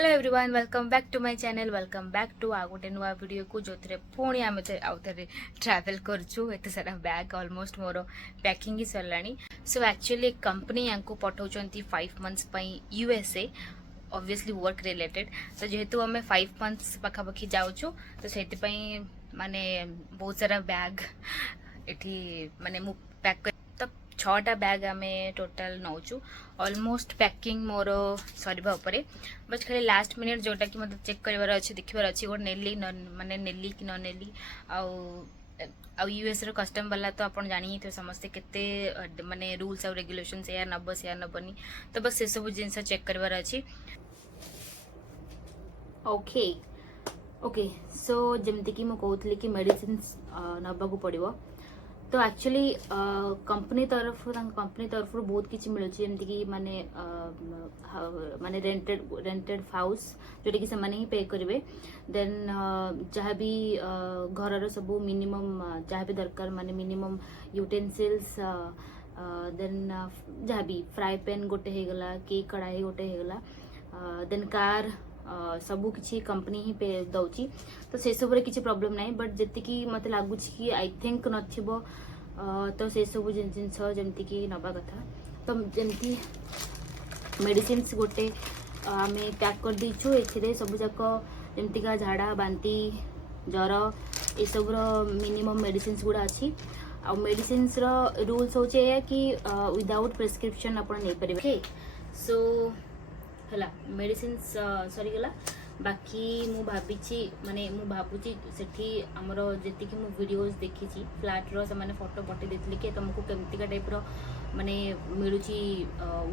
Hello everyone welcome back to my channel welcome back to आ गोटे नुआ video को जो पुणी आम आउे ट्रावेल करूँ एत सारा बैग ऑलमोस्ट मोर पैकिंग ही सरलानी। सो एक्चुअली कंपनी या पठाउछंती 5 months USA obviously work related. तो जेहेतु आम 5 मंथ्स पाखापाखि जाऊँ तो से माने बहुत सारा बैग एठी माने मु पैक तो 6टा बैग आम टोटाल नौचु ऑलमोस्ट पैकिंग मोर सरवा उपरे बस खाली लास्ट मिनिट जोटा कि मतलब चेक करार अच्छे देखार अच्छे गोटे नेली माने नेली कि न नेली आउ यूएस रो कस्टम वाला तो आप जानी थे समस्ते केते माने रूल्स और रेगुलेशन या नब से नबनी तो बस से सब जिन चेक करार अच्छी। ओके ओके सो जमती कि कहूली कि मेडिसिन नबाक पड़ो तो एक्चुअली कंपनी तरफ बहुत किसी मिलूँ जमती कि माने माने रेंटेड हाउस जोटा कि से ही पे करेंगे देन जहाँ भी घर सब मिनिमम जहाँ भी दरकार माने मिनिमम यूटेनसिल्स देन जहाँ भी फ्राए पैन गोटे होगला कि कढ़ाई गोटे होगला देन कार सबू किसी कंपनी ही पे दौची तो से सब किसी प्रॉब्लम नहीं बट जी मत लगुच कि आई थिंक नथिबो तो से सब जिन जमती कि नवा कथा तो जमती मेडिसिन गोटे आम पैक कर दीचु ए सब जाक जमती का झाड़ा बांती जर ये सब मिनिमम मेडिसिन गुड़ा अच्छी आ मेडिसिन रूल्स हो कि विदाउट प्रेस्क्रिप्शन आप नहीं पारे। सो है मेडिसिन सरीगला बाकी मु भावी माने मु भावुची सेठी हमर जेति कि मु वीडियोस देखी फ्लैट रो से माने फोटो पठे देथली कि तुमको केमतिका टाइप रो माने मिलुची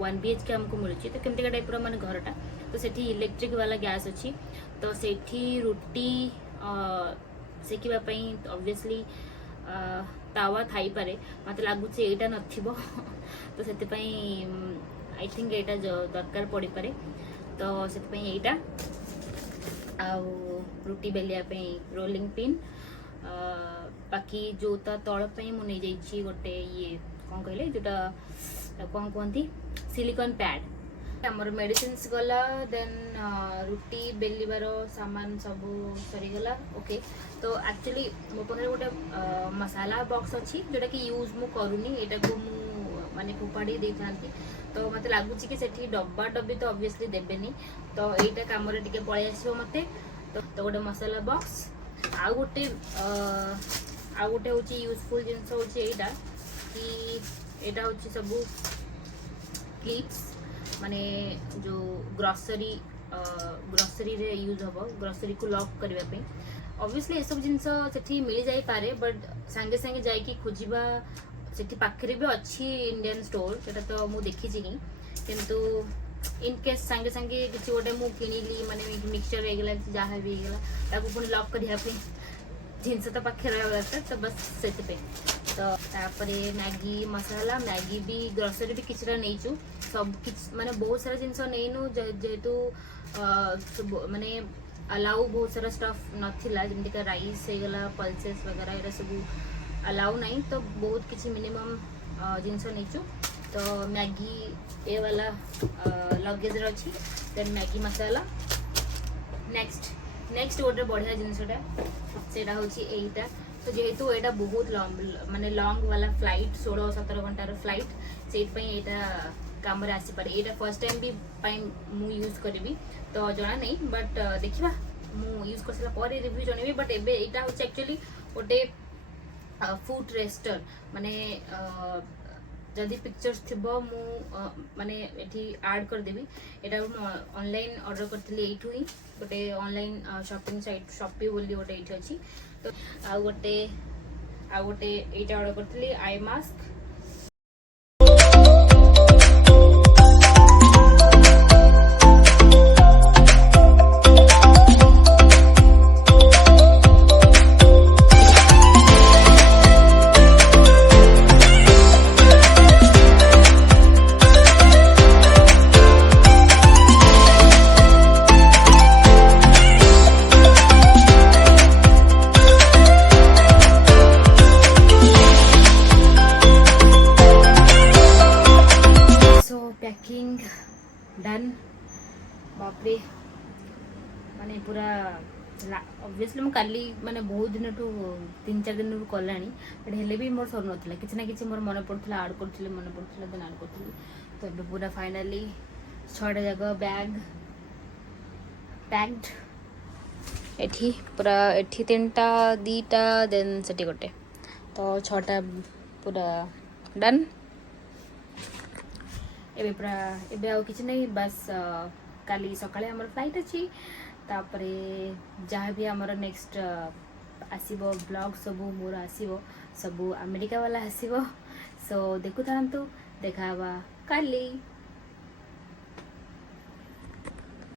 1 BHK हमको मिलुची तो केमतिका टाइप रो माने घरटा तो सेठी इलेक्ट्रिक वाला गैस अछि तो सेठी रोटी सेकिबा पई ऑब्वियसली तावा थाई पारे मते लागुची एटा नथिबो तो सेति पई आई थिंक एटा दरकार पड़ी पारे तो से यहीटा आउ रुटी बेलिया रोलिंग पिन बाकी जो तलपाई मुझे नहीं गोटे ये कौन कहले जोटा कौन कहती सिलिकॉन पैड आमर मेडिसिन गला देन रुटी बेलिबार सामान सब सरीगला। ओके तो एक्चुअली मो पाखे गोटे मसाला बॉक्स अच्छी जोटा कि यूज मु करूनी एटा को मु माने फोपाड़ी दे थांती तो मत लगुच कि सेठी डब्बा डब्बी तो ऑब्वियसली देबेनी तो एटा काम रे टिके पळे आसीबो मते तो गोटे मसाला बॉक्स आ गोटे होची यूजफुल जिंस होची एटा कि एटा होची सब क्लिप्स माने जो ग्रोसरी रे यूज हबो ग्रोसरी को लॉक करबा पे ऑब्वियसली ए सब जिंस सेठी मिल जाई पारे बट संगे संगे जाई कि खोजिबा सेठी पाखरे भी अच्छी इंडियन स्टोर सेटा तो मु देखी किंतु इन केस संगे संगे किसी गोटे मु किनिली माने मिक्सचर होगला जहाँ भी होगला ताको पुणी लॉक करिया पे जिनस तो पाखे रहा दरकार तो बस से तो तापरे मैगी मसाला मैगी भी ग्रोसरी भी किसी नहींचु सब किछ माने बहुत सारा जिनस नहींनु जेहेतु माने अलाउ बहुत सारा स्टफ नथिला जमती का राइस होगला पल्सेस वगैरह ये सब अलाउ नहीं तो बहुत किसी मिनिमम जिनस नहीं तो मैगी ए वाला लगेज अच्छी देन मैगी मसाला नेक्स्ट गोटे बढ़िया जिनसटा सेटा होची एटा तो जेहेतु एटा बहुत माने लॉन्ग वाला फ्लाइट 16-17 घंटार फ्लाइट से एटा काम रे आसी पारे एटा फर्स्ट टाइम भी मु यूज करी तो जना नहीं बट देखिबा मु यूज करसला पर रिव्यू जणेबी बट एबे एटा होची एक्चुअली गोटे फुट रेस्टर माने जदि पिक्चर्स थिबो मु माने एठी ऐड कर देबी एटा ऑनलाइन ऑर्डर करथली एठू ही गोटे ऑनलाइन शॉपिंग साइट शॉपी बोली गोटे एठी अछि तो आ गोटे एटा ऑर्डर करथली आई मास्क डन बापरे माने पूरा ऑब्वियसली मैं काली माने बहुत दिन 3-4 दिन कलानी बट हेले भी मोर सर नथला किछ ना किछ मोर मन पड़थला ऐड करथले मन पड़थला देन ऐड करथली तो ଏବେ पूरा फाइनली 6टा जगह बैग पैक्ड एठी पूरा एठी 3टा 2टा देन सेठी गोटे तो 6टा पूरा डन एबे पूरा एबे आउ किछ नहीं बस काली सकाळे हमर फ्लाइट अछि तापरे जहाँ भी हमर नेक्स्ट आसीबो ब्लॉग सबू मोर आसीबो सबू अमेरिका वाला आसीबो सो देखु थांतु देखाबा काली।